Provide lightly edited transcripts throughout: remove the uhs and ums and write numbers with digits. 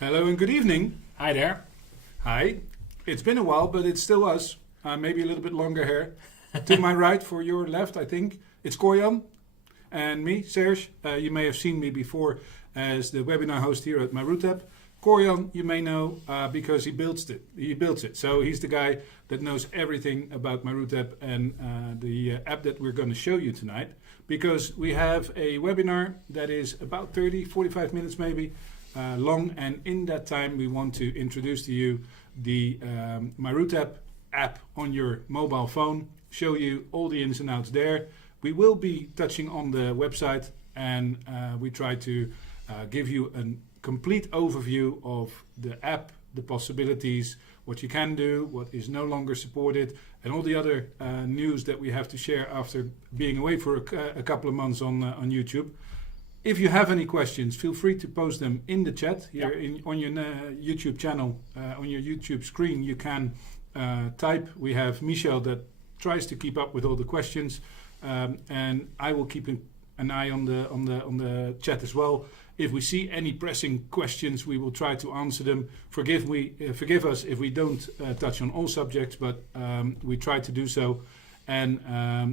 Hello and good evening. Hi there. Hi. It's been a while, but it's still us. Maybe a little bit longer hair. To my right, for your left, I think, it's Corjan and me, Serge. You may have seen me before as the webinar host here at MyRoute-app. Corjan, you may know because he builds it. So he's the guy that knows everything about MyRoute-app and the app that we're going to show you tonight. Because we have a webinar that is about 30, 45 minutes maybe long, and in that time we want to introduce to you the MyRoute-app app on your mobile phone, show you all the ins and outs there. We will be touching on the website, and we try to give you a complete overview of the app, the possibilities, what you can do, what is no longer supported, and all the other news that we have to share after being away for a couple of months on YouTube. If you have any questions, feel free to post them in the chat here on your YouTube channel, on your YouTube screen. You can type. We have Michel that tries to keep up with all the questions, and I will keep an eye on the chat as well. If we see any pressing questions, we will try to answer them. Forgive us if we don't touch on all subjects, but we try to do so. And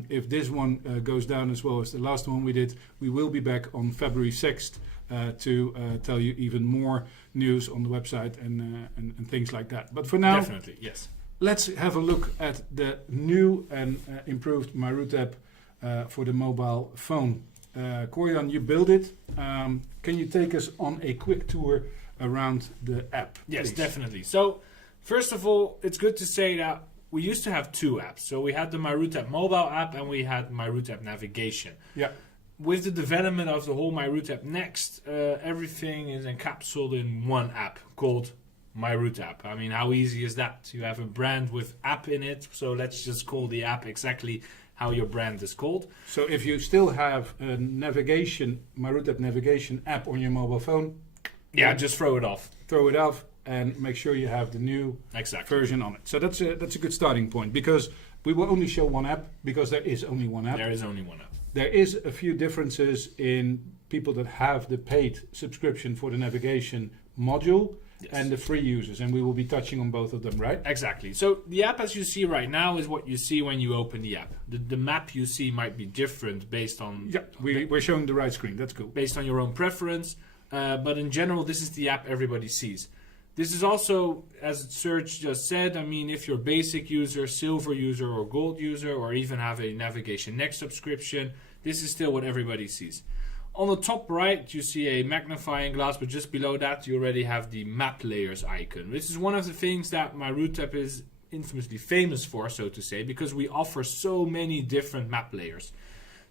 if this one goes down as well as the last one we did, we will be back on February 6th to tell you even more news on the website and things like that. But for now, Definitely, yes. Let's have a look at the new and improved MyRoute-app for the mobile phone. Corjan, you built it. Can you take us on a quick tour around the app? Yes, please? definitely. So, first of all, it's good to say that we used to have two apps. So we had the MyRoute-app mobile app and we had MyRoute-app Navigation. Yeah. With the development of the whole MyRoute-app Next, everything is encapsulated in one app called MyRoute-app. I mean, how easy is that? You have a brand with app in it, so let's just call the app exactly how your brand is called. So if you still have a MyRoute-app Navigation app on your mobile phone, Just throw it off. Throw it off and make sure you have the new version on it. So that's a good starting point, because we will only show one app because there is only one app. There is only one app. There is a few differences in people that have the paid subscription for the navigation module. Yes. And the free users, and we will be touching on both of them, right? Exactly. So the app as you see right now is what you see when you open the app. The map you see might be different based on... Yeah, we're showing the right screen. That's cool. Based on your own preference. But in general, this is the app everybody sees. This is also, as Serge just said, I mean, if you're basic user, silver user, or gold user, or even have a Navigation Next subscription, this is still what everybody sees. On the top right, you see a magnifying glass, but just below that, you already have the map layers icon. This is one of the things that MyRoute-app is infamously famous for, so to say, because we offer so many different map layers.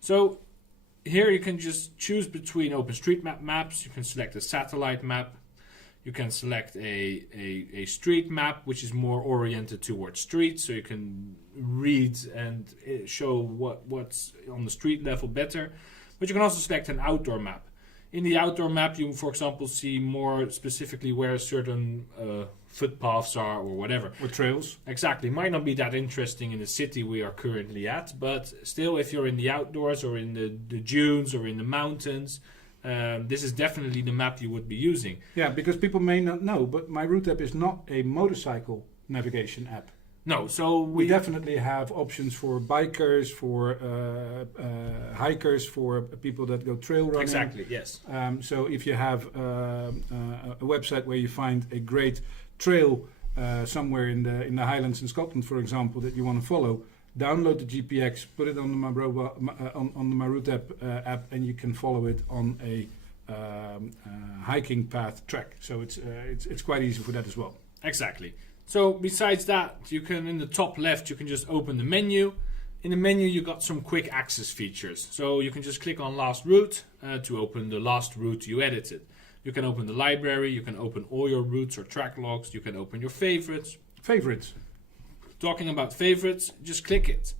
So here you can just choose between OpenStreetMap maps. You can select a satellite map. You can select a street map, which is more oriented towards streets, so you can read and show what's on the street level better. But you can also select an outdoor map. In the outdoor map, you, for example, see more specifically where certain footpaths are or whatever. Or trails. Exactly. Might not be that interesting in the city we are currently at, but still, if you're in the outdoors or in the dunes or in the mountains, this is definitely the map you would be using. Yeah, because people may not know, but MyRoute-app is not a motorcycle navigation app. No, so we definitely have options for bikers, for hikers, for people that go trail running. Exactly, yes. So if you have a website where you find a great trail somewhere in the Highlands in Scotland, for example, that you want to follow, download the GPX, put it on the MyRoute-app app, and you can follow it on a hiking path track. So it's quite easy for that as well. Exactly. So besides that, you can, in the top left, you can just open the menu. In the menu, you got some quick access features. So you can just click on last route to open the last route you edited. You can open the library, you can open all your routes or track logs, you can open your favorites. Favorites. Talking about favorites, just click it.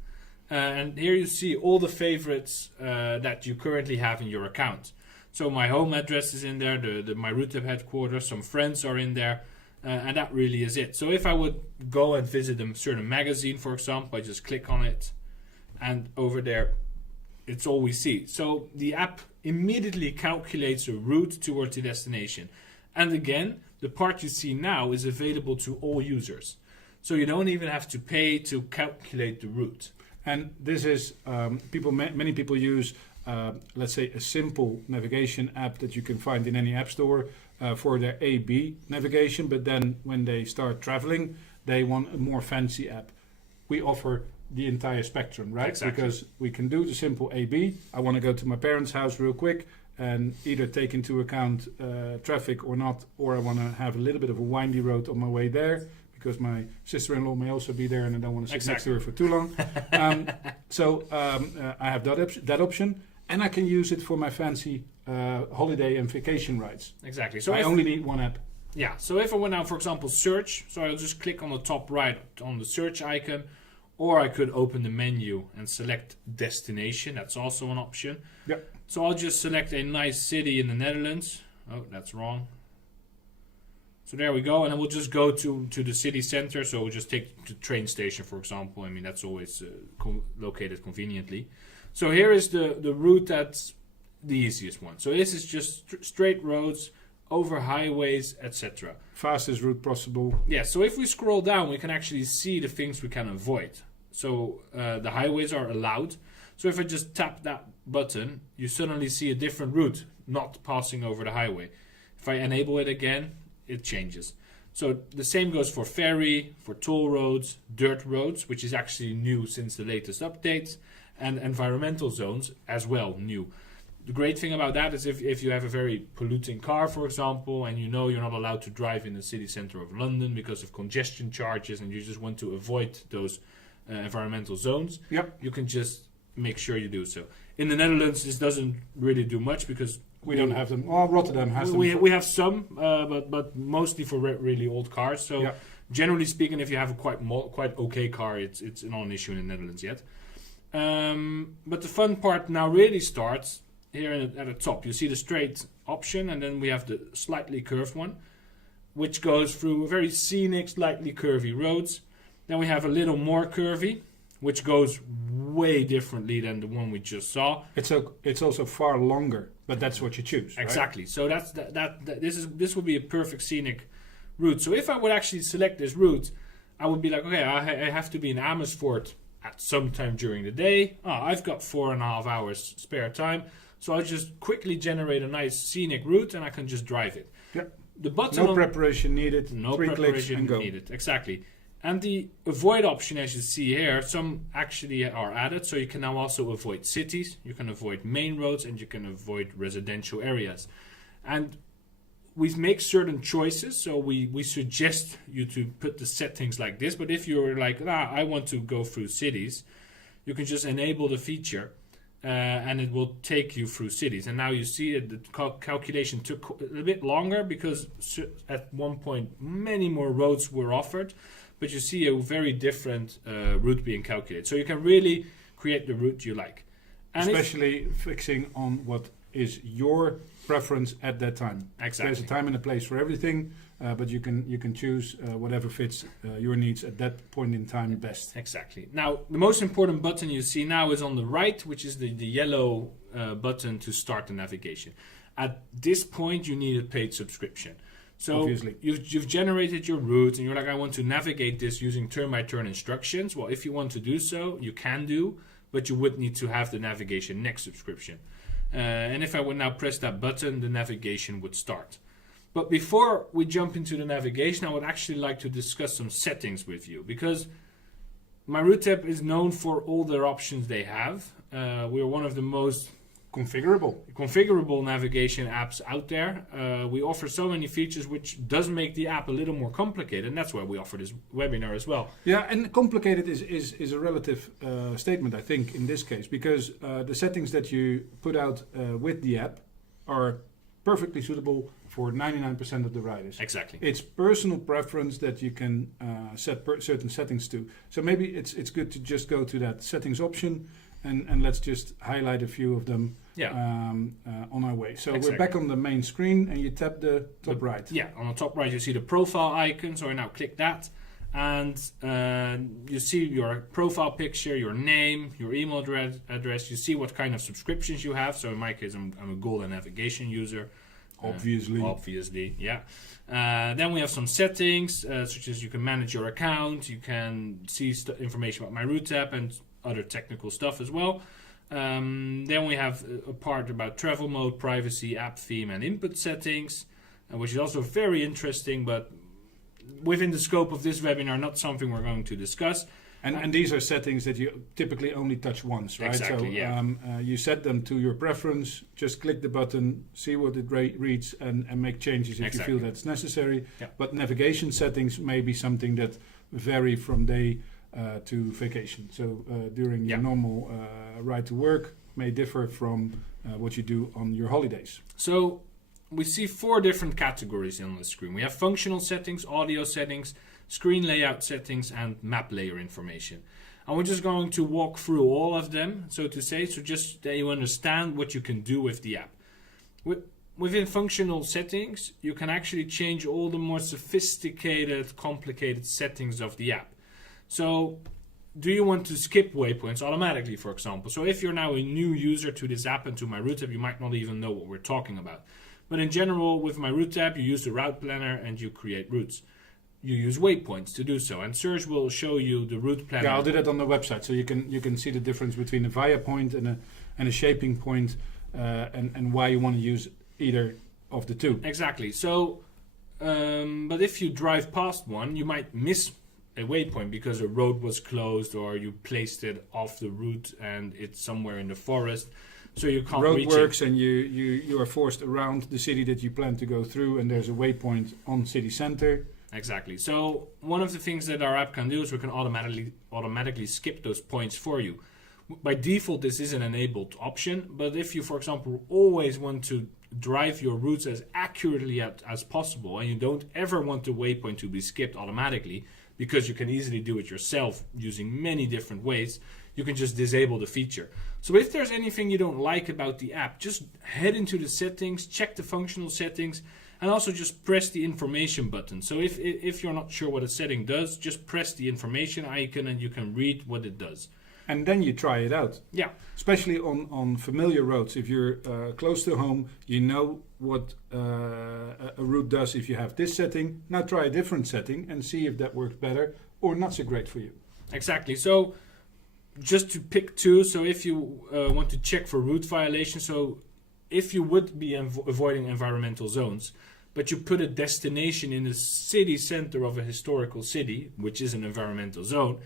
And here you see all the favorites that you currently have in your account. So my home address is in there, the MyRoute-app headquarters, some friends are in there. And that really is it. So if I would go and visit a certain magazine, for example, I just click on it, and over there, it's all we see. So the app immediately calculates a route towards the destination. And again, the part you see now is available to all users. So you don't even have to pay to calculate the route. And this is, many people use, let's say, a simple navigation app that you can find in any app store for their A/B navigation. But then when they start traveling, they want a more fancy app. We offer the entire spectrum, right? Exactly. Because we can do the simple A/B. I want to go to my parents' house real quick and either take into account traffic or not, or I want to have a little bit of a windy road on my way there, because my sister-in-law may also be there and I don't want to sit next to her for too long. I have that option, and I can use it for my fancy holiday and vacation rides. Exactly. So I only need one app. Yeah, so if I went now, for example, search, so I'll just click on the top right on the search icon, or I could open the menu and select destination. That's also an option. Yep. So I'll just select a nice city in the Netherlands. Oh, that's wrong. So there we go, and then we'll just go to the city center. So we'll just take the train station, for example. I mean, that's always located conveniently. So here is the route that's the easiest one. So this is just straight roads over highways, etc. Fastest route possible. Yeah, so if we scroll down, we can actually see the things we can avoid. So the highways are allowed. So if I just tap that button, you suddenly see a different route, not passing over the highway. If I enable it again, it changes. So the same goes for ferry, for toll roads, dirt roads, which is actually new since the latest updates, and environmental zones as well, new. The great thing about that is if you have a very polluting car, for example, and you know you're not allowed to drive in the city center of London because of congestion charges, and you just want to avoid those environmental zones, Yep. you can just make sure you do so. In the Netherlands, this doesn't really do much because We don't have them. Well, Rotterdam has them. we have some, but mostly for really old cars. So Yeah. generally speaking, if you have a quite okay car, it's not an issue in the Netherlands yet. But the fun part now really starts here at the top. You see the straight option, and then we have the slightly curved one, which goes through very scenic, slightly curvy roads. Then we have a little more curvy, which goes way differently than the one we just saw. It's also far longer, but that's what you choose. Right? Exactly. So this would be a perfect scenic route. So if I would actually select this route, I would be like, okay, I have to be in Amersfoort at some time during the day. I've got 4.5 hours spare time, so I'll just quickly generate a nice scenic route and I can just drive it. Yep. The button No preparation needed. no 3 clicks preparation and go. needed. Exactly. And the avoid option, as you see here, some actually are added. So you can now also avoid cities, you can avoid main roads, and you can avoid residential areas. And we make certain choices. So we suggest you to put the settings like this. But if you're like, I want to go through cities, you can just enable the feature. And it will take you through cities. And now you see that the calculation took a bit longer because at one point many more roads were offered. But you see a very different route being calculated. So you can really create the route you like. And Especially fixing on what is your preference at that time. Exactly. There's a time and a place for everything, but you can choose whatever fits your needs at that point in time best. Exactly. Now, the most important button you see now is on the right, which is the yellow button to start the navigation. At this point, you need a paid subscription. So Obviously. you've generated your route and you're like, I want to navigate this using turn-by-turn instructions. Well, if you want to do so, you can do, but you would need to have the Navigation Next subscription. And if I would now press that button, the navigation would start. But before we jump into the navigation, I would actually like to discuss some settings with you, because MyRoute-app is known for all their options they have. We are one of the most configurable navigation apps out there. We offer so many features, which does make the app a little more complicated, and that's why we offer this webinar as well. Yeah, and complicated is a relative statement, I think, in this case, because the settings that you put out with the app are perfectly suitable for 99% of the riders. Exactly. It's personal preference that you can set certain settings to. So maybe it's good to just go to that settings option, and let's just highlight a few of them on our way. So We're back on the main screen, and you tap the top right. Yeah, on the top right you see the profile icon, so I now click that, and you see your profile picture, your name, your email address. You see what kind of subscriptions you have. So in my case, I'm a Golden Navigation user. Obviously, yeah. Then we have some settings, such as you can manage your account, you can see information about MyRoute-app and other technical stuff as well. Then we have a part about travel mode, privacy, app theme, and input settings, which is also very interesting, but within the scope of this webinar, not something we're going to discuss. And these are settings that you typically only touch once, right? Exactly, so yeah. You set them to your preference, just click the button, see what it reads, and make changes if you feel that's necessary. Yeah. But navigation settings may be something that vary from day to vacation. So during your normal ride to work may differ from what you do on your holidays. So we see 4 different categories on the screen. We have functional settings, audio settings, screen layout settings, and map layer information. And we're just going to walk through all of them, so to say, so just that you understand what you can do with the app. Within functional settings, you can actually change all the more sophisticated, complicated settings of the app. So, do you want to skip waypoints automatically, for example? So if you're now a new user to this app and to MyRoute-app, you might not even know what we're talking about. But in general, with MyRoute-app, you use the route planner and you create routes. You use waypoints to do so, and Serge will show you the route planner. Yeah, I'll do that on the website, so you can see the difference between a via point and a shaping point, and why you want to use either of the two. Exactly. So, but if you drive past one, you might miss a waypoint because a road was closed or you placed it off the route and it's somewhere in the forest, so you can't reach it. Road works and you are forced around the city that you plan to go through, and there's a waypoint on city center. Exactly. So one of the things that our app can do is we can automatically skip those points for you. By default, this is an enabled option, but if you, for example, always want to drive your routes as accurately as possible, and you don't ever want the waypoint to be skipped automatically, because you can easily do it yourself using many different ways, you can just disable the feature. So if there's anything you don't like about the app, just head into the settings, check the functional settings, and also just press the information button. So if you're not sure what a setting does, just press the information icon and you can read what it does. And then you try it out. Yeah. Especially on familiar roads. If you're close to home, you know what a route does if you have this setting. Now try a different setting and see if that works better or not so great for you. Exactly. So just to pick 2, so if you want to check for route violations, so if you would be avoiding environmental zones, but you put a destination in the city center of a historical city, which is an environmental zone,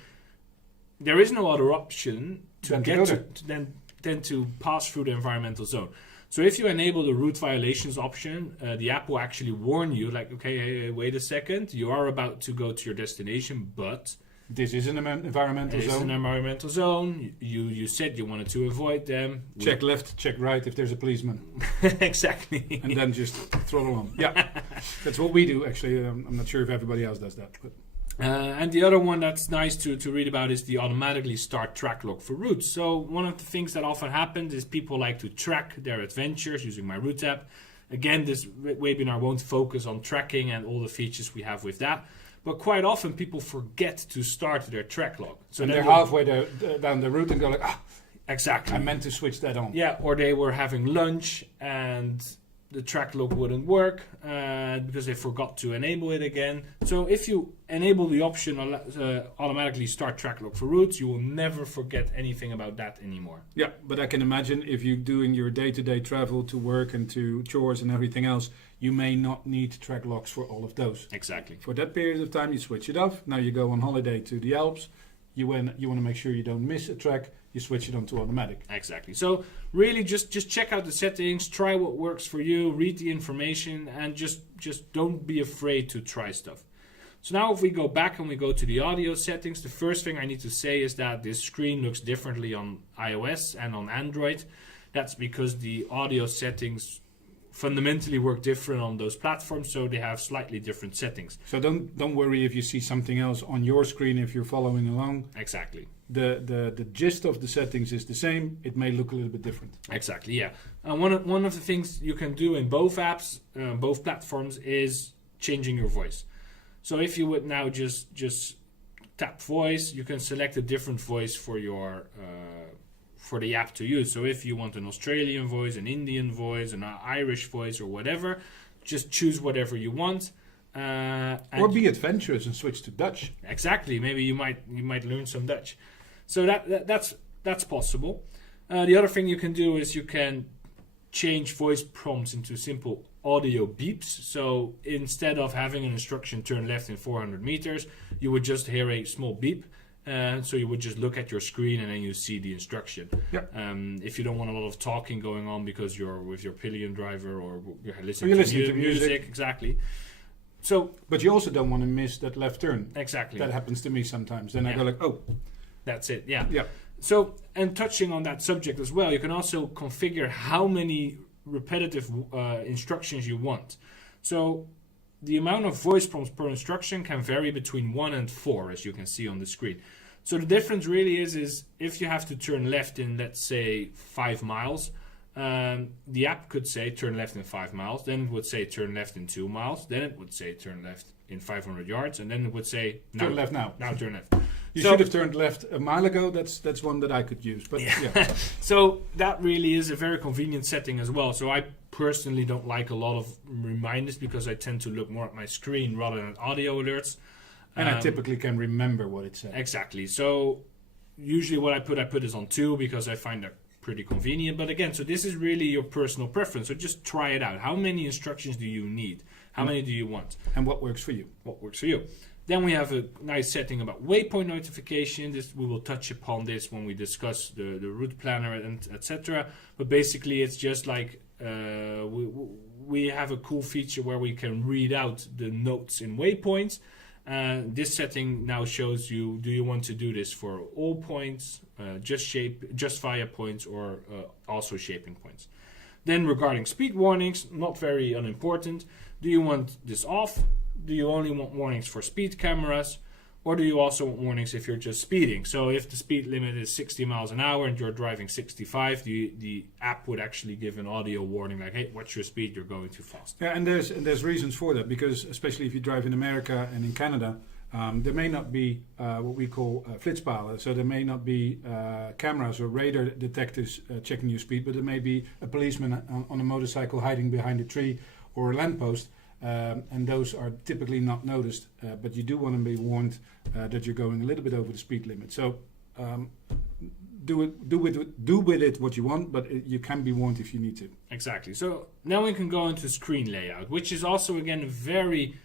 there is no other option than to pass through the environmental zone. So if you enable the route violations option, the app will actually warn you, like, okay, hey, wait a second, you are about to go to your destination, but this is an environmental zone. It's an environmental zone. You said you wanted to avoid them. Check left, check right if there's a policeman. Exactly. And then just throttle on. Yeah, that's what we do, actually. I'm not sure if everybody else does that. But. And the other one that's nice to read about is the automatically start track log for routes. So one of the things that often happens is people like to track their adventures using MyRoute-app. Again, this webinar won't focus on tracking and all the features we have with that. But quite often people forget to start their track log. So and they're halfway down the route and go like, exactly. I meant to switch that on. Yeah, or they were having lunch and the track log wouldn't work because they forgot to enable it again. So if you enable the option automatically start track log for routes, you will never forget anything about that anymore. Yeah, but I can imagine if you're doing your day-to-day travel to work and to chores and everything else, you may not need track logs for all of those. Exactly. For that period of time, you switch it off. Now you go on holiday to the Alps. You want to make sure you don't miss a track. You switch it on to automatic. Exactly. So really just check out the settings, try what works for you, read the information, and just don't be afraid to try stuff. So now if we go back and we go to the audio settings, the first thing I need to say is that this screen looks differently on iOS and on Android. That's because the audio settings fundamentally work different on those platforms, so they have slightly different settings. So don't worry if you see something else on your screen if you're following along. Exactly. The gist of the settings is the same. It may look a little bit different. Exactly, yeah. And one of the things you can do in both apps, both platforms, is changing your voice. So if you would now just tap voice, you can select a different voice for your for the app to use. So if you want an Australian voice, an Indian voice, an Irish voice, or whatever, just choose whatever you want. Or be adventurous and switch to Dutch. Exactly. Maybe you might learn some Dutch. So that's possible. The other thing you can do is you can change voice prompts into simple audio beeps. So instead of having an instruction turn left in 400 meters, you would just hear a small beep. So you would just look at your screen and then you see the instruction. Yep. If you don't want a lot of talking going on because you're with your pillion driver or you're listening to music. Exactly. So, but you also don't want to miss that left turn. Exactly. That happens to me sometimes. Then I go like, oh. That's it, yeah. Yeah. So, and touching on that subject as well, you can also configure how many repetitive instructions you want. So, the amount of voice prompts per instruction can vary between 1 and 4, as you can see on the screen. So the difference really is if you have to turn left in, let's say, 5 miles, the app could say turn left in 5 miles, then it would say turn left in 2 miles, then it would say turn left in 500 yards, and then it would say turn left now. Now turn left. You should have turned left a mile ago. That's one that I could use. But yeah. So that really is a very convenient setting as well. So I personally don't like a lot of reminders because I tend to look more at my screen rather than at audio alerts. And I typically can remember what it said. Exactly. So usually what I put is on 2 because I find that pretty convenient. But again, so this is really your personal preference. So just try it out. How many instructions do you need? How many do you want? And what works for you? What works for you? Then we have a nice setting about waypoint notification. We will touch upon this when we discuss the route planner and etc. But basically, it's just like we have a cool feature where we can read out the notes in waypoints. This setting now shows you: do you want to do this for all points, just via points, or also shaping points? Then regarding speed warnings, not very unimportant. Do you want this off? Do you only want warnings for speed cameras? Or do you also want warnings if you're just speeding? So if the speed limit is 60 miles an hour and you're driving 65, the app would actually give an audio warning like, hey, what's your speed? You're going too fast. Yeah, and there's reasons for that, because especially if you drive in America and in Canada, there may not be what we call flitspalen. So there may not be cameras or radar detectors checking your speed, but there may be a policeman on a motorcycle hiding behind a tree or a lamppost. And those are typically not noticed, but you do want to be warned that you're going a little bit over the speed limit. So do with it what you want, but you can be warned if you need to. Exactly. So now we can go into screen layout, which is also again a very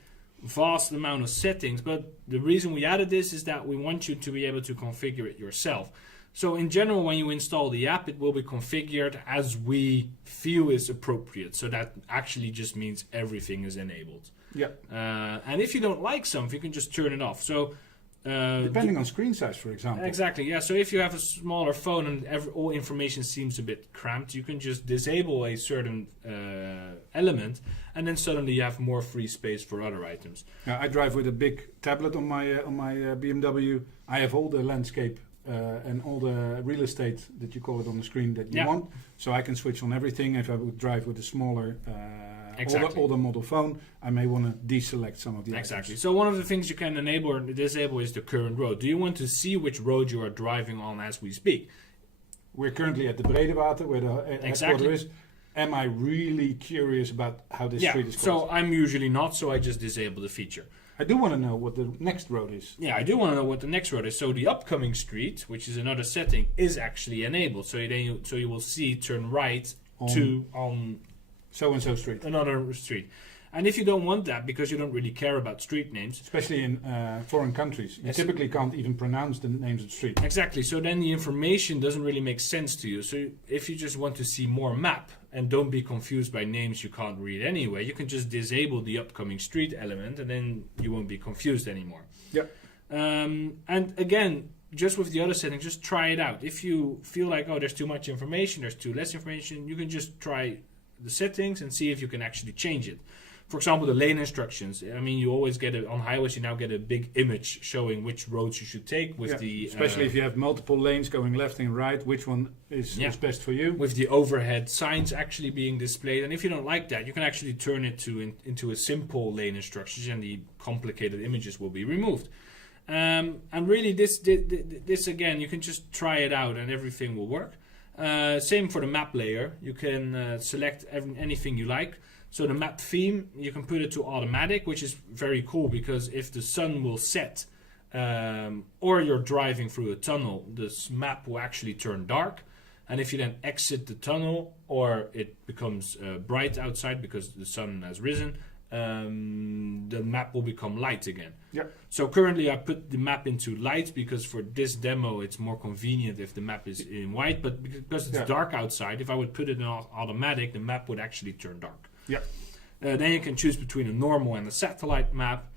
vast amount of settings. But the reason we added this is that we want you to be able to configure it yourself. So in general, when you install the app, it will be configured as we feel is appropriate. So that actually just means everything is enabled. Yeah. And if you don't like something, you can just turn it off. So depending on screen size, for example. Exactly. Yeah. So if you have a smaller phone and all information seems a bit cramped, you can just disable a certain element, and then suddenly you have more free space for other items. I drive with a big tablet on my BMW. I have all the landscape. And all the real estate that you call it on the screen that you want, so I can switch on everything. If I would drive with a smaller, older model phone, I may want to deselect some of the items. So one of the things you can enable or disable is the current road. Do you want to see which road you are driving on as we speak? We're currently at the Bredewater, where the headquarter is. Am I really curious about how this street is called? So I'm usually not, so I just disable the feature. I do want to know what the next road is. Yeah, I do want to know what the next road is. So the upcoming street, which is another setting, is actually enabled. So you will see turn right on so-and-so street. Another street. And if you don't want that, because you don't really care about street names... Especially in foreign countries. You typically can't even pronounce the names of the street. Exactly. So then the information doesn't really make sense to you. So if you just want to see more map and don't be confused by names you can't read anyway, you can just disable the upcoming street element and then you won't be confused anymore. Yeah. And again, just with the other settings, just try it out. If you feel like, oh, there's too much information, there's too less information, you can just try the settings and see if you can actually change it. For example, the lane instructions. I mean, you always get on highways. You now get a big image showing which roads you should take with the. Especially if you have multiple lanes going left and right, which one is best for you? With the overhead signs actually being displayed, and if you don't like that, you can actually turn it into a simple lane instructions, and the complicated images will be removed. And really, this again, you can just try it out, and everything will work. Same for the map layer. You can select anything you like. So the map theme, you can put it to automatic, which is very cool because if the sun will set or you're driving through a tunnel, this map will actually turn dark. And if you then exit the tunnel or it becomes bright outside because the sun has risen, the map will become light again. Yeah. So currently I put the map into light because for this demo it's more convenient if the map is in white, but because it's dark outside, if I would put it in automatic, the map would actually turn dark. Yeah. Then you can choose between a normal and a satellite map,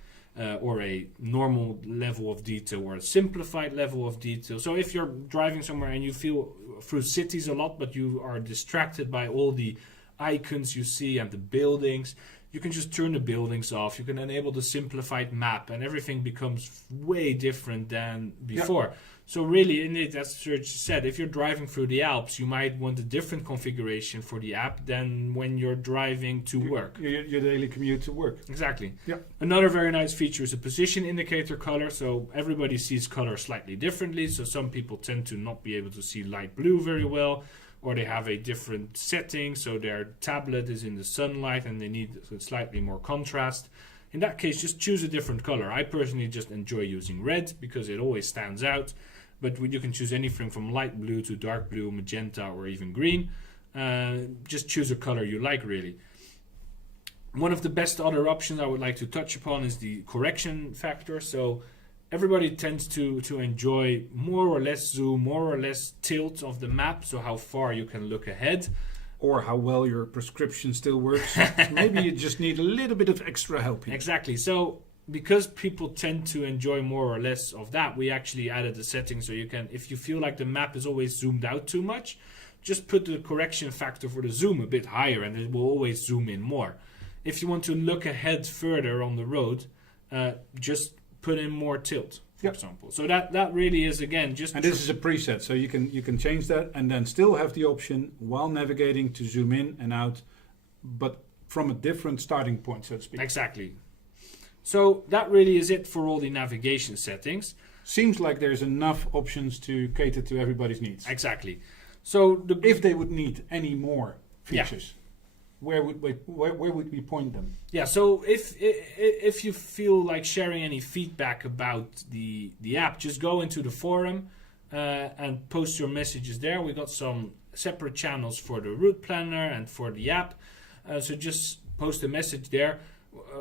or a normal level of detail or a simplified level of detail. So if you're driving somewhere and you feel through cities a lot, but you are distracted by all the icons you see and the buildings, you can just turn the buildings off. You can enable the simplified map and everything becomes way different than before. Yeah. So really, in it, as Serge said, if you're driving through the Alps, you might want a different configuration for the app than when you're driving to work. Your daily commute to work. Exactly. Yeah. Another very nice feature is a position indicator color. So everybody sees color slightly differently. So some people tend to not be able to see light blue very well, or they have a different setting. So their tablet is in the sunlight and they need slightly more contrast. In that case, just choose a different color. I personally just enjoy using red because it always stands out. But you can choose anything from light blue to dark blue, magenta, or even green. Just choose a color you like, really. One of the best other options I would like to touch upon is the correction factor. So everybody tends to enjoy more or less zoom, more or less tilt of the map, so how far you can look ahead. Or how well your prescription still works. Maybe you just need a little bit of extra help here. Exactly. So because people tend to enjoy more or less of that, we actually added a setting so you can, if you feel like the map is always zoomed out too much, just put the correction factor for the zoom a bit higher and it will always zoom in more. If you want to look ahead further on the road, just put in more tilt, for example. So that really is, again, just... And this is a preset, so you can change that and then still have the option while navigating to zoom in and out, but from a different starting point, so to speak. Exactly. So that really is it for all the navigation settings. Seems like there's enough options to cater to everybody's needs. Exactly. So if they would need any more features, where would we point them? Yeah. So if you feel like sharing any feedback about the app, just go into the forum and post your messages there. We got some separate channels for the route planner and for the app. So just post a message there.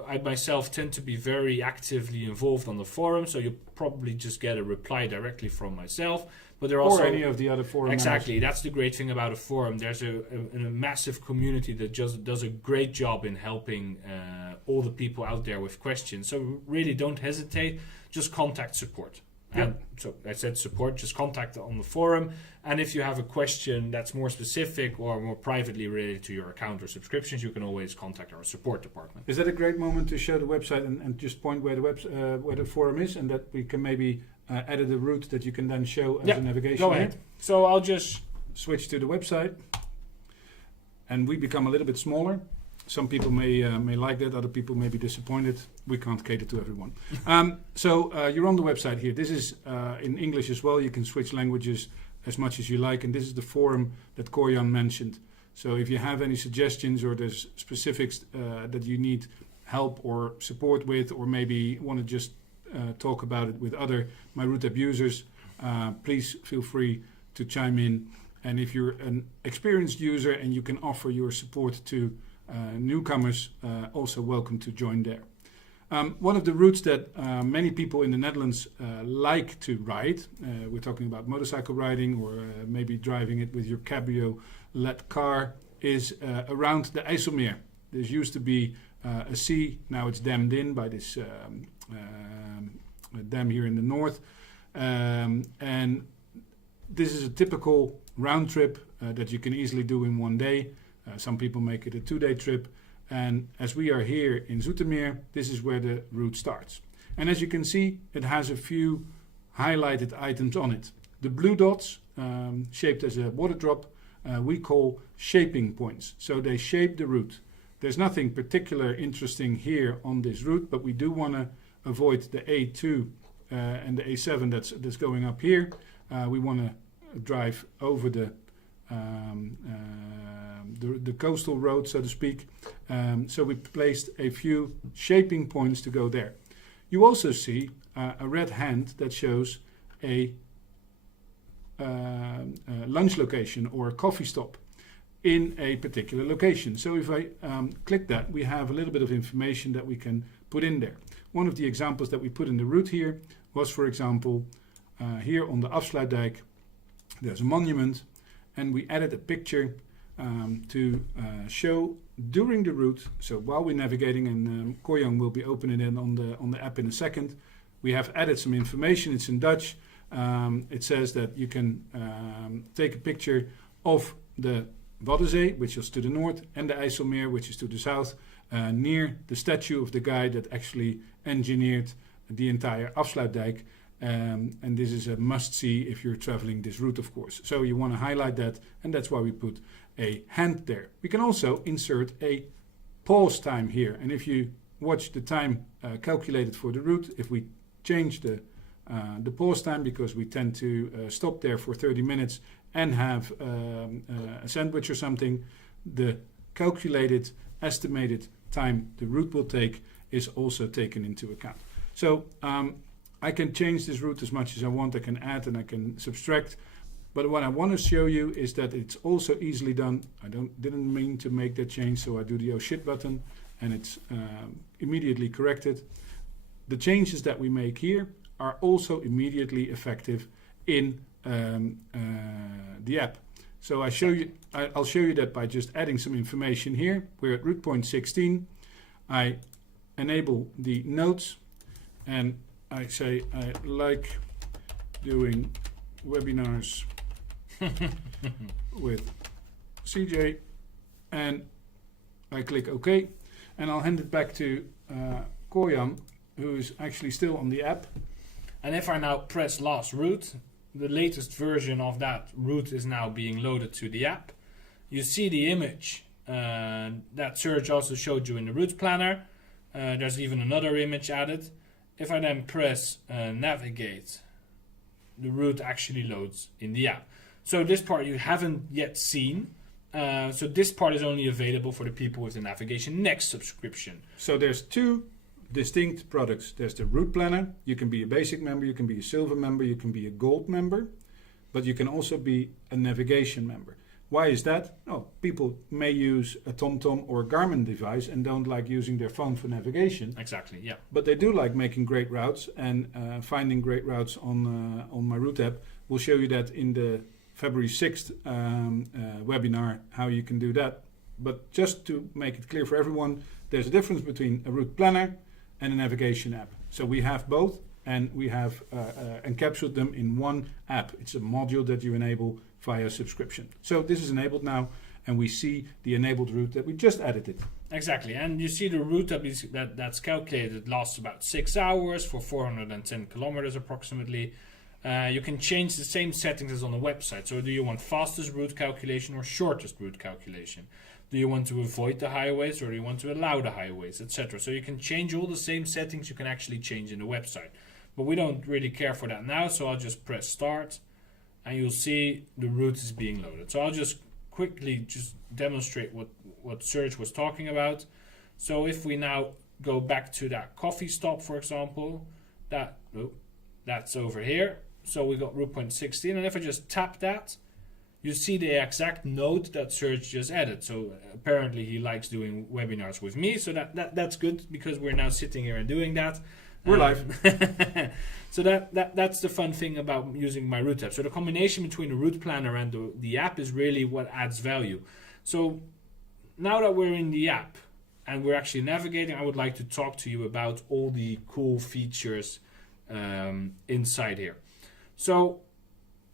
I myself tend to be very actively involved on the forum, so you'll probably just get a reply directly from myself. But there are also any of the other forum exactly members. That's the great thing about a forum. There's a massive community that just does a great job in helping all the people out there with questions. So really, don't hesitate. Just contact support. And so I said support, just contact on the forum. And if you have a question that's more specific or more privately related to your account or subscriptions, you can always contact our support department. Is that a great moment to show the website and just point where the forum is, and that we can maybe edit a route that you can then show as a navigation? Go ahead. So I'll just switch to the website, and we become a little bit smaller. Some people may like that, other people may be disappointed. We can't cater to everyone. So you're on the website here. This is in English as well. You can switch languages as much as you like. And this is the forum that Corjan mentioned. So if you have any suggestions or there's specifics that you need help or support with, or maybe want to just talk about it with other MyRoute-app users, please feel free to chime in. And if you're an experienced user and you can offer your support to newcomers, also welcome to join there. One of the routes that many people in the Netherlands like to ride, we're talking about motorcycle riding or maybe driving it with your cabrio-led car, is around the IJsselmeer. There used to be a sea, now it's dammed in by this dam here in the north. And this is a typical round trip that you can easily do in one day. Some people make it a 2-day trip. And as we are here in Zoetermeer, this is where the route starts. And as you can see, it has a few highlighted items on it. The blue dots, shaped as a water drop, we call shaping points. So they shape the route. There's nothing particular interesting here on this route, but we do want to avoid the A2 and the A7 that's going up here. We want to drive over the the coastal road, so to speak. So we placed a few shaping points to go there. You also see a red hand that shows a lunch location or a coffee stop in a particular location. So if I click that, we have a little bit of information that we can put in there. One of the examples that we put in the route here was, for example, here on the Afsluitdijk, there's a monument, and we added a picture to show during the route. So while we're navigating, and Corjan will be opening it on the app in a second, we have added some information. It's in Dutch. It says that you can take a picture of the Waddenzee, which is to the north, and the IJsselmeer, which is to the south, near the statue of the guy that actually engineered the entire Afsluitdijk. And this is a must-see if you're traveling this route, of course. So you want to highlight that, and that's why we put a hand there. We can also insert a pause time here. And if you watch the time calculated for the route, if we change the pause time, because we tend to stop there for 30 minutes and have a sandwich or something, the calculated estimated time the route will take is also taken into account. So I can change this route as much as I want. I can add and I can subtract. But what I want to show you is that it's also easily done. I didn't mean to make that change, so I do the oh shit button, and it's immediately corrected. The changes that we make here are also immediately effective in the app. So I'll show you that by just adding some information here. We're at route point 16. I enable the notes, and I say I like doing webinars with CJ, and I click OK, and I'll hand it back to Corjan, who is actually still on the app. And if I now press last route, the latest version of that route is now being loaded to the app. You see the image that Serge also showed you in the route planner. There's even another image added. If I then press navigate, the route actually loads in the app. So this part you haven't yet seen. So this part is only available for the people with the Navigation Next subscription. So there's two distinct products. There's the route planner. You can be a basic member, you can be a silver member, you can be a gold member, but you can also be a navigation member. Why is that? Oh, people may use a TomTom or a Garmin device and don't like using their phone for navigation. Exactly, yeah. But they do like making great routes and finding great routes on MyRoute-app. We'll show you that in the February 6th webinar, how you can do that. But just to make it clear for everyone, there's a difference between a route planner and a navigation app. So we have both, and we have encapsulated them in one app. It's a module that you enable via subscription. So this is enabled now, and we see the enabled route that we just added it. Exactly, and you see the route that's calculated lasts about 6 hours for 410 kilometers approximately. You can change the same settings as on the website. So do you want fastest route calculation or shortest route calculation? Do you want to avoid the highways or do you want to allow the highways, etc.? So you can change all the same settings you can actually change in the website. But we don't really care for that now, so I'll just press start and you'll see the route is being loaded. So I'll just quickly just demonstrate what Serge was talking about. So if we now go back to that coffee stop, for example, that's over here. So we got route point 16, and if I just tap that, you see the exact note that Serge just added. So apparently he likes doing webinars with me, so that's good because we're now sitting here and doing that. We're live. So that's the fun thing about using MyRoute-app. So the combination between the route planner and the app is really what adds value. So now that we're in the app and we're actually navigating, I would like to talk to you about all the cool features inside here. So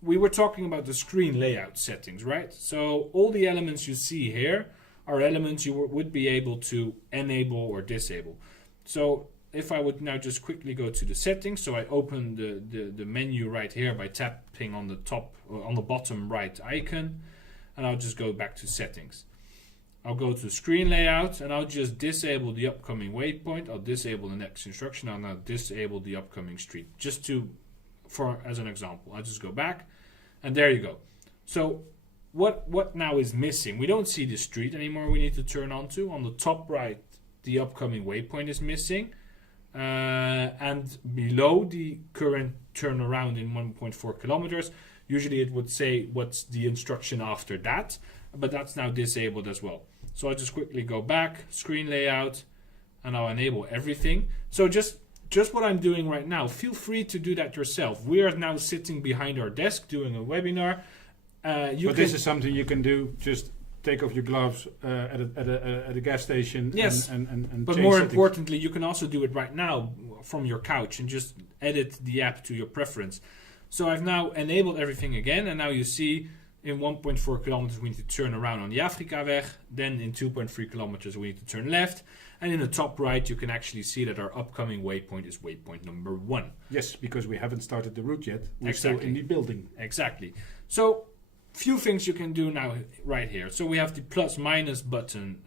we were talking about the screen layout settings, right? So all the elements you see here are elements you would be able to enable or disable. So if I would now just quickly go to the settings, so I open the menu right here by tapping on the top or on the bottom right icon, and I'll just go back to settings. I'll go to screen layout and I'll just disable the upcoming waypoint. I'll disable the next instruction. I'll now disable the upcoming street, just as an example. I'll just go back and there you go. So what now is missing? We don't see the street anymore we need to turn onto. On the top right, the upcoming waypoint is missing. And below the current turnaround in 1.4 kilometers, usually it would say what's the instruction after that, but that's now disabled as well. So I'll just quickly go back, screen layout, and I'll enable everything. So just what I'm doing right now, feel free to do that yourself. We are now sitting behind our desk doing a webinar. This is something you can do. Just take off your gloves at a gas station. Yes, and but change more settings. importantly, you can also do it right now from your couch and just edit the app to your preference. So I've now enabled everything again, and now you see in 1.4 kilometers we need to turn around on the Afrikaweg. Then in 2.3 kilometers we need to turn left. And in the top right, you can actually see that our upcoming waypoint is waypoint number 1. Yes, because we haven't started the route yet. We're Exactly. still in the building. Exactly. So few things you can do now right here. So we have the plus minus button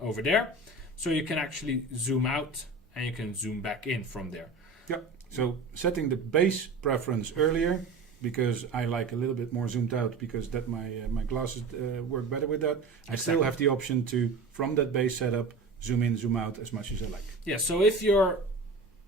over there. So you can actually zoom out and you can zoom back in from there. Yep. So setting the base preference earlier, because I like a little bit more zoomed out, because that my glasses work better with that. I still have the option to, from that base setup, zoom in, zoom out as much as I like. Yeah, so if you're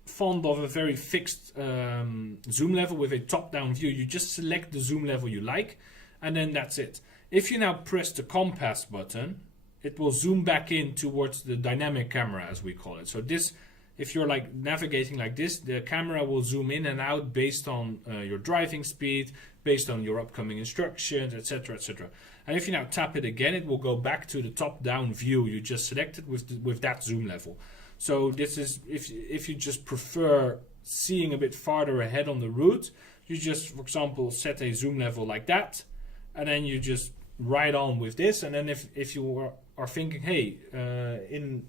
fond of a very fixed zoom level with a top-down view, you just select the zoom level you like, and then that's it. If you now press the compass button, it will zoom back in towards the dynamic camera, as we call it. So this, if you're like navigating like this, the camera will zoom in and out based on your driving speed, based on your upcoming instructions, etc., etc. And if you now tap it again, it will go back to the top-down view you just selected with that zoom level. So this is, if you just prefer seeing a bit farther ahead on the route, you just, for example, set a zoom level like that, and then you just ride on with this. And then if you are thinking, hey, in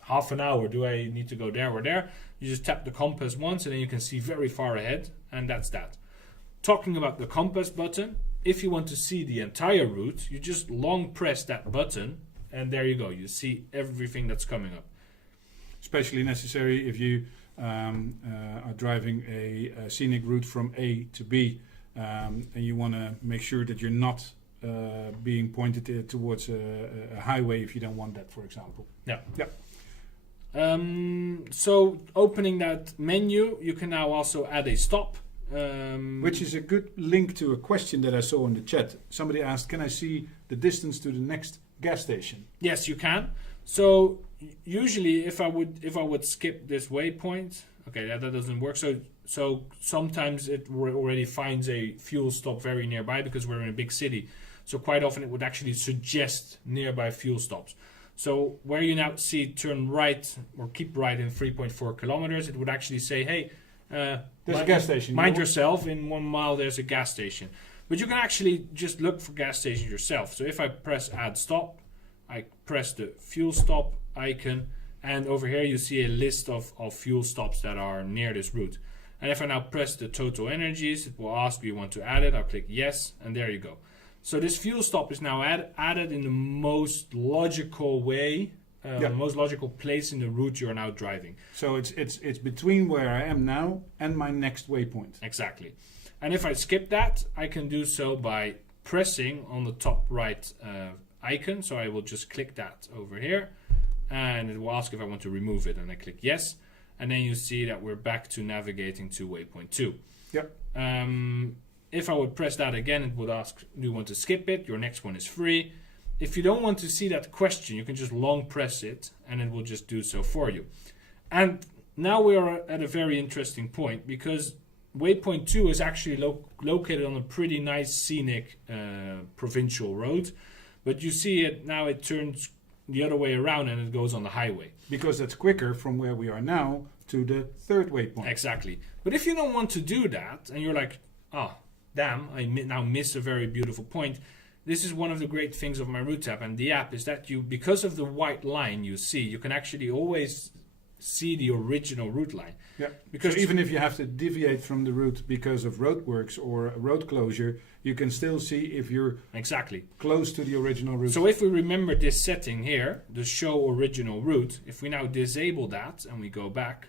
half an hour, do I need to go there or there? You just tap the compass once, and then you can see very far ahead, and that's that. Talking about the compass button, if you want to see the entire route, you just long press that button, and there you go. You see everything that's coming up. Especially necessary if you are driving a scenic route from A to B, and you want to make sure that you're not being pointed towards a highway if you don't want that, for example. Yeah. Yeah. So opening that menu, you can now also add a stop. Which is a good link to a question that I saw in the chat. Somebody asked, can I see the distance to the next gas station? Yes, you can. So usually if I would skip this waypoint, okay, that doesn't work. So sometimes it already finds a fuel stop very nearby because we're in a big city. So quite often it would actually suggest nearby fuel stops. So where you now see turn right or keep right in 3.4 kilometers, it would actually say, hey, there's a gas station. Mind yourself, in 1 mile there's a gas station. But you can actually just look for gas stations yourself. So if I press add stop, I press the fuel stop icon, and over here you see a list of fuel stops that are near this route. And if I now press the total energies, it will ask, do you want to add it? I'll click yes, and there you go. So this fuel stop is now added in the most logical way, the most logical place in the route you're now driving. So it's between where I am now and my next waypoint. Exactly. And if I skip that, I can do so by pressing on the top right icon. So I will just click that over here, and it will ask if I want to remove it, and I click yes. And then you see that we're back to navigating to waypoint 2. Yep. If I would press that again, it would ask, do you want to skip it? Your next one is free. If you don't want to see that question, you can just long press it, and it will just do so for you. And now we are at a very interesting point, because waypoint 2 is actually located on a pretty nice scenic provincial road. But you see it now, it turns the other way around and it goes on the highway. Because that's quicker from where we are now to the third waypoint. Exactly. But if you don't want to do that, and you're like, oh, damn, I now miss a very beautiful point. This is one of the great things of MyRoute-app and the app, is that you, because of the white line you see, you can actually always see the original route line. Yeah. Because so even if you have to deviate from the route because of roadworks or a road closure, you can still see if you're exactly close to the original route. So if we remember this setting here, the show original route, if we now disable that and we go back,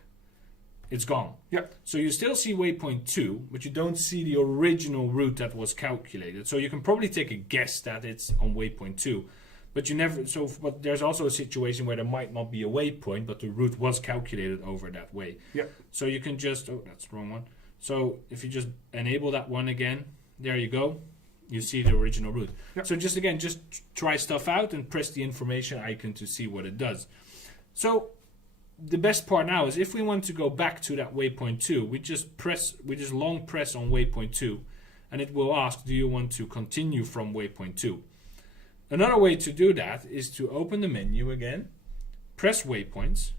it's gone. Yeah. So you still see waypoint 2, but you don't see the original route that was calculated. So you can probably take a guess that it's on waypoint 2. But you never. But there's also a situation where there might not be a waypoint, but the route was calculated over that way. Yeah. So you can just. Oh, that's the wrong one. So if you just enable that one again, there you go. You see the original route. Yeah. So just again, just try stuff out and press the information icon to see what it does. So the best part now is if we want to go back to that waypoint 2, we just long press on waypoint 2, and it will ask, do you want to continue from waypoint 2? Another way to do that is to open the menu again, press waypoints,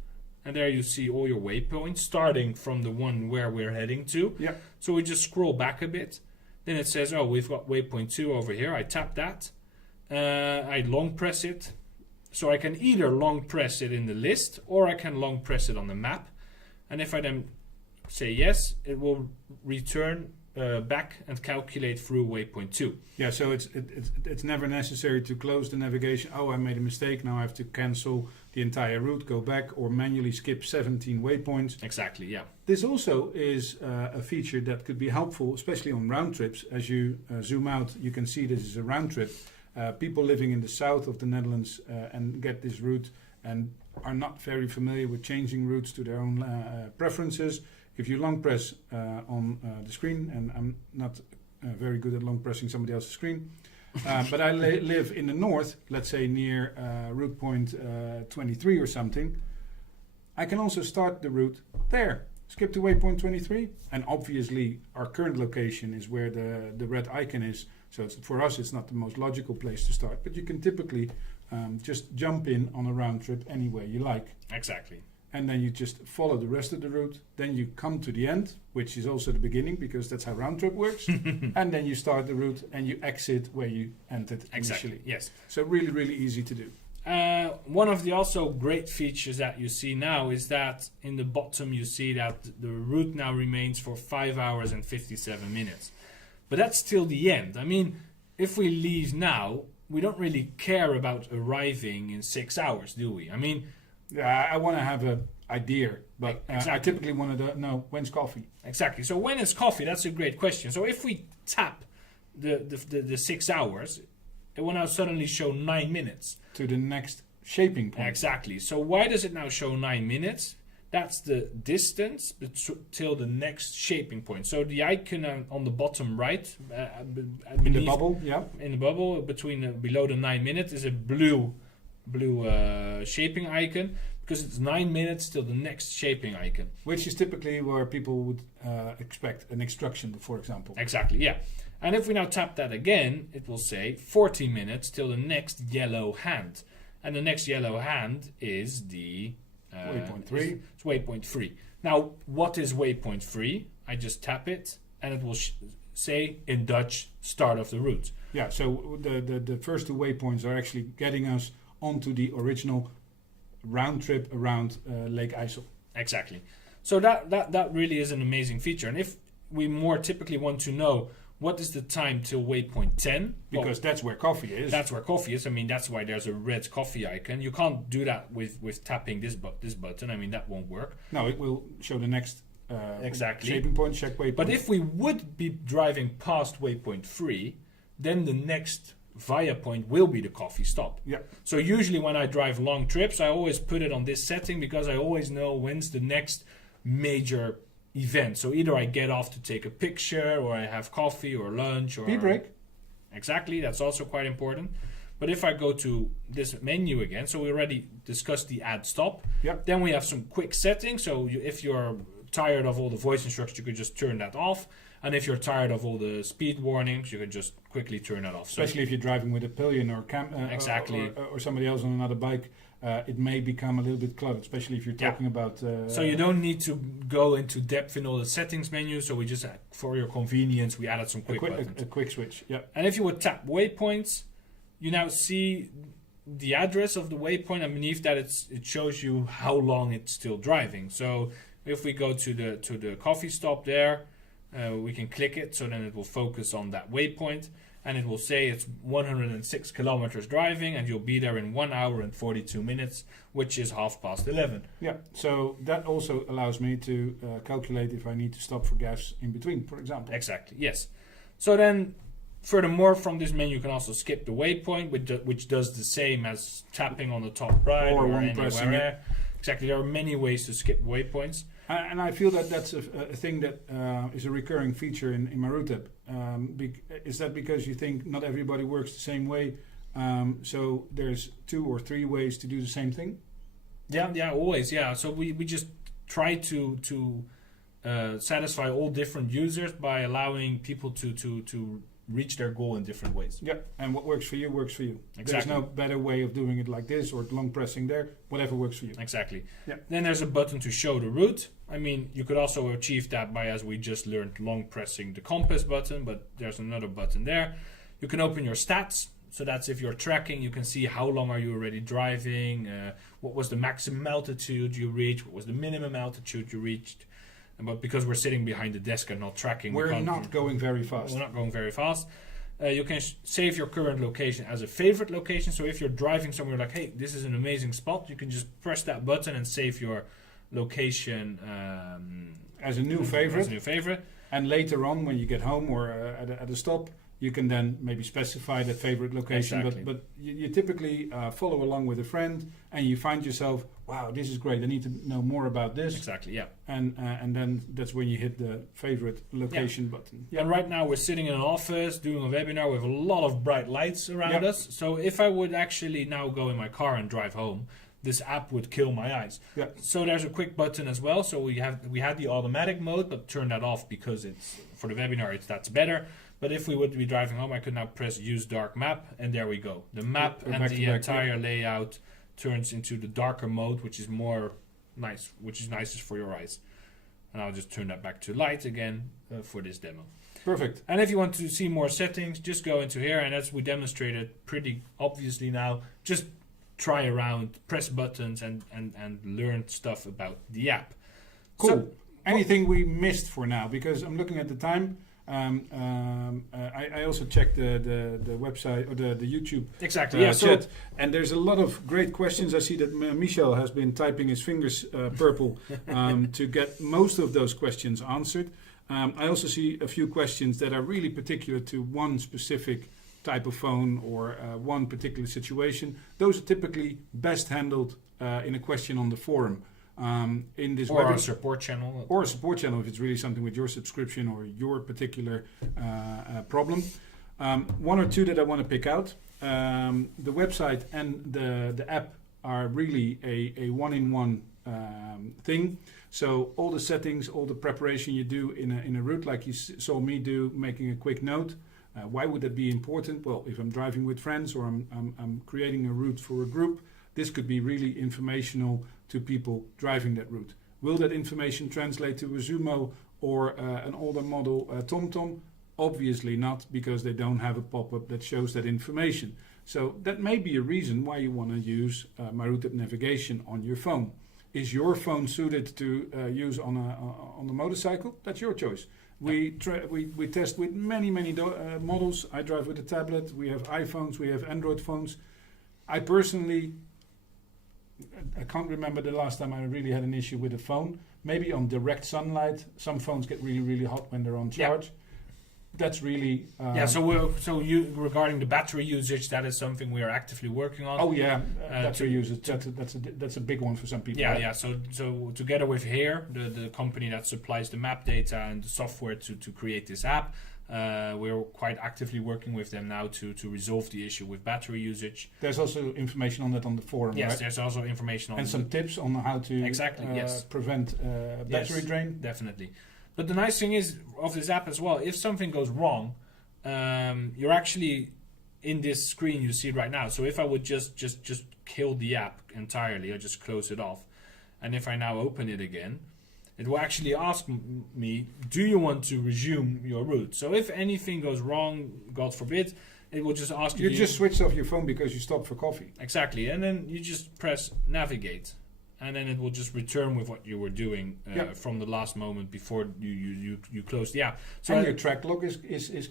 and there you see all your waypoints starting from the one where we're heading to. Yeah. So we just scroll back a bit. Then it says, oh, we've got waypoint 2 over here. I tap that. I long press it. So I can either long press it in the list or I can long press it on the map. And if I then say yes, it will return back and calculate through waypoint 2. Yeah, so it's never necessary to close the navigation. Oh, I made a mistake. Now I have to cancel the entire route, go back, or manually skip 17 waypoints. Exactly, yeah. This also is a feature that could be helpful, especially on round trips. As you zoom out, you can see this is a round trip. People living in the south of the Netherlands and get this route and are not very familiar with changing routes to their own preferences. If you long press on the screen, and I'm not very good at long pressing somebody else's screen, but I live in the north, let's say near route point 23 or something, I can also start the route there. Skip to waypoint 23, and obviously our current location is where the red icon is, so for us it's not the most logical place to start, but you can typically just jump in on a round trip anywhere you like. Exactly. And then you just follow the rest of the route. Then you come to the end, which is also the beginning because that's how round trip works. And then you start the route and you exit where you entered initially. Yes. So really, really easy to do. One of the also great features that you see now is that in the bottom you see that the route now remains for 5 hours and 57 minutes. But that's still the end. I mean, if we leave now, we don't really care about arriving in 6 hours, do we? I mean, I want to have an idea, but exactly. I typically want to know when's coffee. Exactly. So when is coffee? That's a great question. So if we tap the 6 hours, it will now suddenly show 9 minutes. To the next shaping point. Exactly. So why does it now show 9 minutes? That's the distance till the next shaping point. So the icon on the bottom right, in the bubble, yeah. In the bubble between below the 9 minutes is a blue shaping icon because it's 9 minutes till the next shaping icon. Which is typically where people would expect an instruction, for example. Exactly, yeah. And if we now tap that again, it will say 40 minutes till the next yellow hand. And the next yellow hand is the waypoint 3. It's waypoint 3. Now, what is waypoint 3? I just tap it and it will say in Dutch, start of the route. Yeah, so the first two waypoints are actually getting us onto the original round trip around Lake IJssel. Exactly. So that really is an amazing feature. And if we more typically want to know what is the time till waypoint 10? Because that's where coffee is. That's where coffee is. I mean, that's why there's a red coffee icon. You can't do that with tapping this button. I mean, that won't work. No, it will show the next exactly shaping point, check waypoint. But if we would be driving past waypoint 3, then the next via point will be the coffee stop. Yeah. So usually when I drive long trips, I always put it on this setting because I always know when's the next major event. So either I get off to take a picture, or I have coffee or lunch, or tea break. Exactly, that's also quite important. But if I go to this menu again, so we already discussed the add stop. Yep. Then we have some quick settings. So if you're tired of all the voice instructions, you could just turn that off. And if you're tired of all the speed warnings, you can just quickly turn that off. Especially if you're driving with a pillion or exactly, or somebody else on another bike, it may become a little bit cluttered, especially if you're talking about... so you don't need to go into depth in all the settings menus, so we just, for your convenience, we added some quick buttons. A quick switch, yeah. And if you would tap waypoints, you now see the address of the waypoint, and beneath that it shows you how long it's still driving. So if we go to the coffee stop there, we can click it, so then it will focus on that waypoint. and it will say it's 106 kilometers driving, and you'll be there in 1 hour and 42 minutes, which is 11:30. Yeah, so that also allows me to calculate if I need to stop for gas in between, for example. Exactly, yes. So then, furthermore, from this menu, you can also skip the waypoint, which does the same as tapping on the top right Or or one pressing anywhere. it. Exactly, there are many ways to skip waypoints. And I feel that that's a thing that is a recurring feature in MyRoute-app. Is that because you think not everybody works the same way, so there's 2 or 3 ways to do the same thing? Yeah, always, yeah. So we just try to satisfy all different users by allowing people to reach their goal in different ways. Yeah, and what works for you works for you. Exactly. There's no better way of doing it like this or long pressing there. Whatever works for you. Exactly. Yeah. Then there's a button to show the route. I mean, you could also achieve that by, as we just learned, long pressing the compass button, but there's another button there. You can open your stats. So that's if you're tracking, you can see how long are you already driving, what was the maximum altitude you reached, what was the minimum altitude you reached. But because we're sitting behind the desk and not tracking, We're not going very fast. We're not going very fast. You can save your current location as a favorite location. So if you're driving somewhere like, hey, this is an amazing spot, you can just press that button and save your location as a new favorite. As a new favorite. And later on, when you get home or at a stop, you can then maybe specify that favorite location. Exactly. But you typically follow along with a friend, and you find yourself, wow, this is great. I need to know more about this. Exactly, yeah. And then that's when you hit the favorite location button. Yeah. And right now we're sitting in an office doing a webinar with a lot of bright lights around us. So if I would actually now go in my car and drive home, this app would kill my eyes. Yeah. So there's a quick button as well. So we had the automatic mode, but turned that off because it's for the webinar. That's better. But if we would be driving home, I could now press Use Dark Map, and there we go. The map and the entire layout turns into the darker mode, which is more nice, which is nicest for your eyes. And I'll just turn that back to light again for this demo. Perfect. And if you want to see more settings, just go into here, and as we demonstrated pretty obviously now, just try around, press buttons, and learn stuff about the app. Cool. So, anything we missed for now? Because I'm looking at the time. I also checked the website or the YouTube chat, and there's a lot of great questions. I see that Michel has been typing his fingers purple to get most of those questions answered. I also see a few questions that are really particular to one specific type of phone or one particular situation. Those are typically best handled in a question on the forum. In this or a support channel. Or a support channel if it's really something with your subscription or your particular problem. One or two that I want to pick out. The website and the app are really a one-in-one thing. So all the settings, all the preparation you do in a route, like you saw me do, making a quick note. Why would that be important? Well, if I'm driving with friends or I'm creating a route for a group, this could be really informational to people driving that route. Will that information translate to a Zumo or an older model TomTom? Obviously not, because they don't have a pop-up that shows that information. So that may be a reason why you want to use MyRoute-app navigation on your phone. Is your phone suited to use on a motorcycle? That's your choice. We test with many models. I drive with a tablet. We have iPhones. We have Android phones. I personally, I can't remember the last time I really had an issue with a phone. Maybe on direct sunlight. Some phones get really hot when they're on charge. Yeah. That's really regarding the battery usage, that is something we are actively working on. Oh yeah, battery usage. That's a big one for some people. Yeah, right? yeah. So together with Here, the company that supplies the map data and the software to create this app, we're quite actively working with them now to resolve the issue with battery usage. There's also information on that on the forum. Yes, right? There's also information on and some tips on how to prevent battery drain. Definitely. But the nice thing is of this app as well, if something goes wrong, you're actually in this screen you see right now. So if I would just kill the app entirely or just close it off, and if I now open it again, it will actually ask me, do you want to resume your route? So if anything goes wrong, God forbid, it will just ask you. You just switched off your phone because you stopped for coffee. Exactly. And then you just press navigate. and then it will just return with what you were doing from the last moment before you close the app. So and your track log is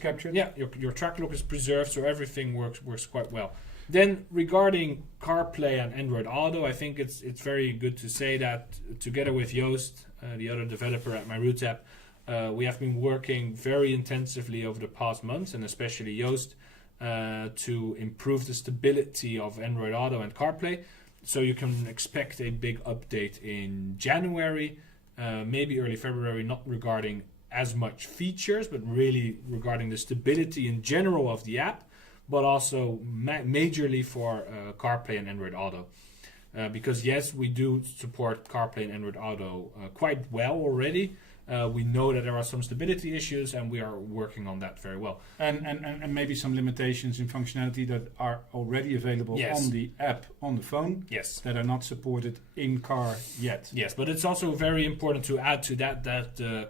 captured. Yeah, your track log is preserved, so everything works quite well. Then regarding CarPlay and Android Auto, I think it's very good to say that together with Joost, the other developer at MyRoute-app, we have been working very intensively over the past months, and especially Joost, to improve the stability of Android Auto and CarPlay. So you can expect a big update in January, maybe early February, not regarding as much features, but really regarding the stability in general of the app, but also majorly for CarPlay and Android Auto. Because yes, we do support CarPlay and Android Auto quite well already. We know that there are some stability issues, and we are working on that very well. And maybe some limitations in functionality that are already available on the app on the phone that are not supported in car yet. Yes, but it's also very important to add to that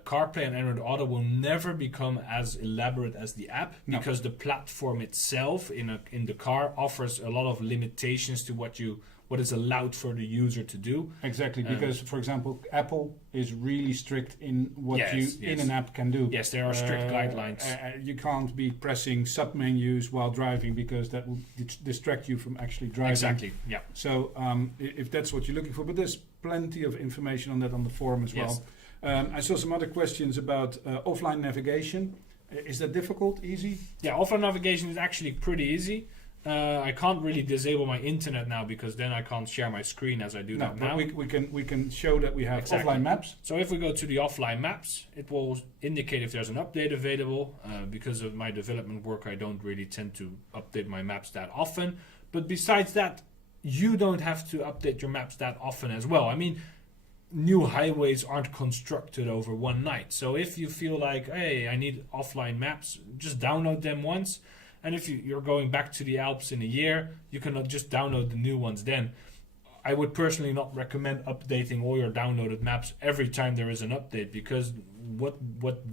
CarPlay and Android Auto will never become as elaborate as the app, because the platform itself in the car offers a lot of limitations to what is allowed for the user to do. Exactly, because, for example, Apple is really strict in what you in an app can do. Yes, there are strict guidelines. You can't be pressing sub-menus while driving, because that will distract you from actually driving. Exactly, yeah. So if that's what you're looking for, but there's plenty of information on that on the forum as well. I saw some other questions about offline navigation. Is that difficult, easy? Yeah, offline navigation is actually pretty easy. I can't really disable my internet now, because then I can't share my screen as I do that now. We can show that we have offline maps. So if we go to the offline maps, it will indicate if there's an update available. Because of my development work, I don't really tend to update my maps that often. But besides that, you don't have to update your maps that often as well. I mean, new highways aren't constructed over one night. So if you feel like, hey, I need offline maps, just download them once. And if you're going back to the Alps in a year, you can just download the new ones then. I would personally not recommend updating all your downloaded maps every time there is an update, because what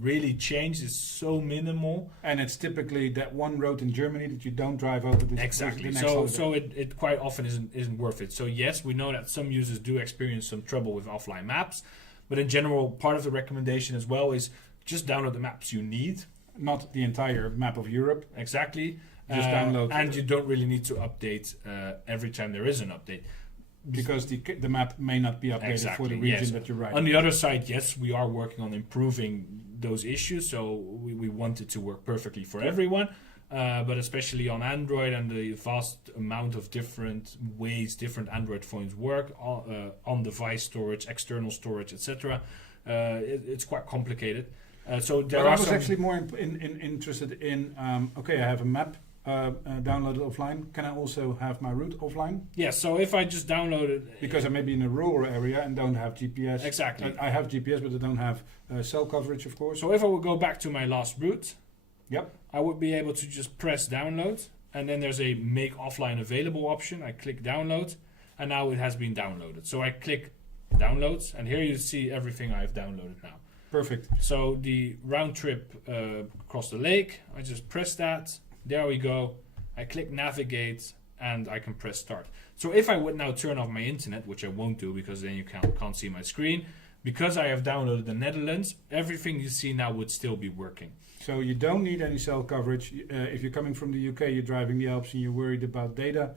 really changed is so minimal. And it's typically that one road in Germany that you don't drive over the next So it quite often isn't worth it. So yes, we know that some users do experience some trouble with offline maps, but in general, part of the recommendation as well is just download the maps you need. Not the entire map of Europe. Exactly. Just download. And you don't really need to update every time there is an update. Because the map may not be updated for the region that you're riding. On the other side, yes, we are working on improving those issues. So we want it to work perfectly for everyone. But especially on Android and the vast amount of different ways different Android phones work, on-device storage, external storage, etc. It's quite complicated. So I was actually more interested in, I have a map downloaded offline. Can I also have my route offline? Yeah, so if I just download it... Because I may be in a rural area and don't have GPS. Exactly. I have GPS, but I don't have cell coverage, of course. So if I would go back to my last route, yep, I would be able to just press download, and then there's a make offline available option. I click download, and now it has been downloaded. So I click downloads, and here you see everything I've downloaded now. Perfect. So the round trip across the lake, I just press that. There we go. I click navigate, and I can press start. So if I would now turn off my internet, which I won't do because then you can't see my screen, because I have downloaded the Netherlands, everything you see now would still be working. So you don't need any cell coverage. If you're coming from the UK, you're driving the Alps and you're worried about data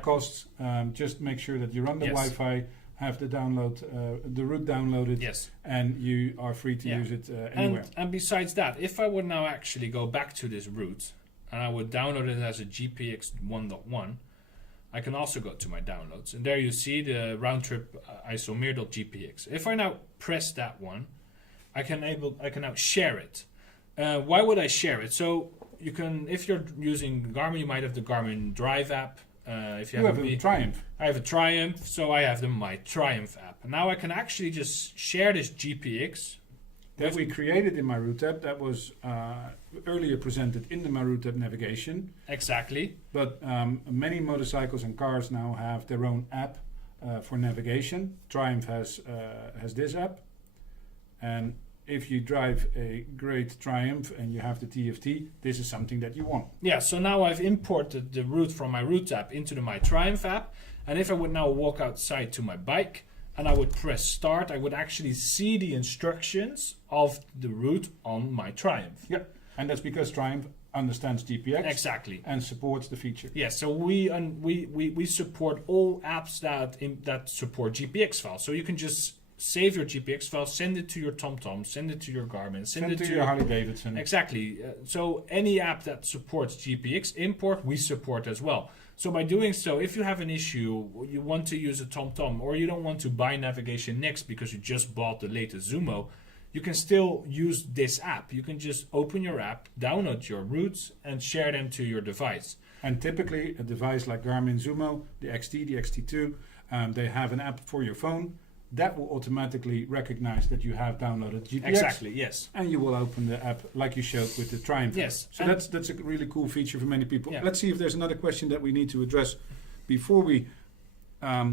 costs, just make sure that you're on the Wi-Fi, have the route downloaded, and you are free to use it anywhere. And besides that, if I would now actually go back to this route and I would download it as a GPX 1.1, I can also go to my downloads, and there you see the round trip isomer.gpx. If I now press that one, I can now share it. Why would I share it? So you can, if you're using Garmin, you might have the Garmin Drive app. If you have a Triumph. I have a Triumph, so I have the My Triumph app. And now I can actually just share this GPX. That we created in MyRoute-app. That was earlier presented in the MyRoute-app navigation. Exactly. But many motorcycles and cars now have their own app for navigation. Triumph has this app. And if you drive a great Triumph and you have the TFT, this is something that you want. Yeah, so now I've imported the route from my Route app into the My Triumph app, And if I would now walk outside to my bike and I would press start, I would actually see the instructions of the route on my Triumph. Yeah, and that's because Triumph understands GPX Exactly. and supports the feature. Yes, so we support all apps that support GPX files. So you can just save your GPX file, send it to your TomTom, send it to your Garmin, send it to your Harley Davidson. Exactly. So any app that supports GPX import, we support as well. So by doing so, if you have an issue, you want to use a TomTom, or you don't want to buy Navigation Next because you just bought the latest Zumo, you can still use this app. You can just open your app, download your routes, and share them to your device. And typically, a device like Garmin Zumo, the XT, the XT2, they have an app for your phone that will automatically recognize that you have downloaded GPX. Exactly, yes. And you will open the app like you showed with the Triumph. Yes. So that's a really cool feature for many people. Yeah. Let's see if there's another question that we need to address before we I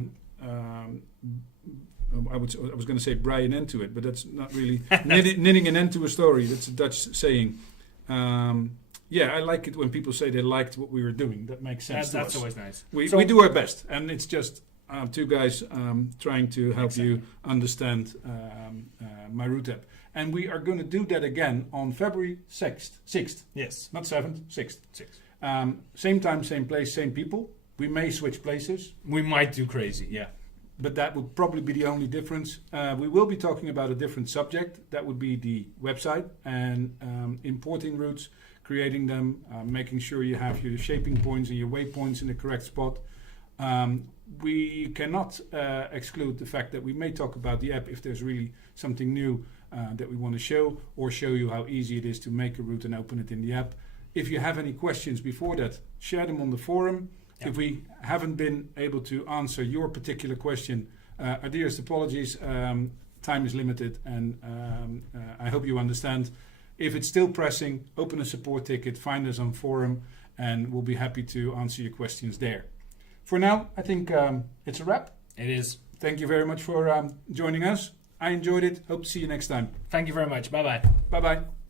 was going to say braai an end to it, but that's not really knitting an end to a story. That's a Dutch saying. Yeah, I like it when people say they liked what we were doing. That makes sense. That's always nice. We do our best, and it's just two guys trying to help you understand MyRoute-app. And we are going to do that again on February 6th. Yes. Not 7th, 6th. Same time, same place, same people. We may switch places. We might do crazy, yeah. But that would probably be the only difference. We will be talking about a different subject. That would be the website and importing routes, creating them, making sure you have your shaping points and your waypoints in the correct spot. We cannot exclude the fact that we may talk about the app if there's really something new that we want to show, or show you how easy it is to make a route and open it in the app. If you have any questions before that, share them on the forum. Yeah. If we haven't been able to answer your particular question, our dearest apologies. Time is limited, and I hope you understand. If it's still pressing, open a support ticket, find us on forum, and we'll be happy to answer your questions there. For now, I think it's a wrap. It is. Thank you very much for joining us. I enjoyed it. Hope to see you next time. Thank you very much. Bye-bye. Bye-bye.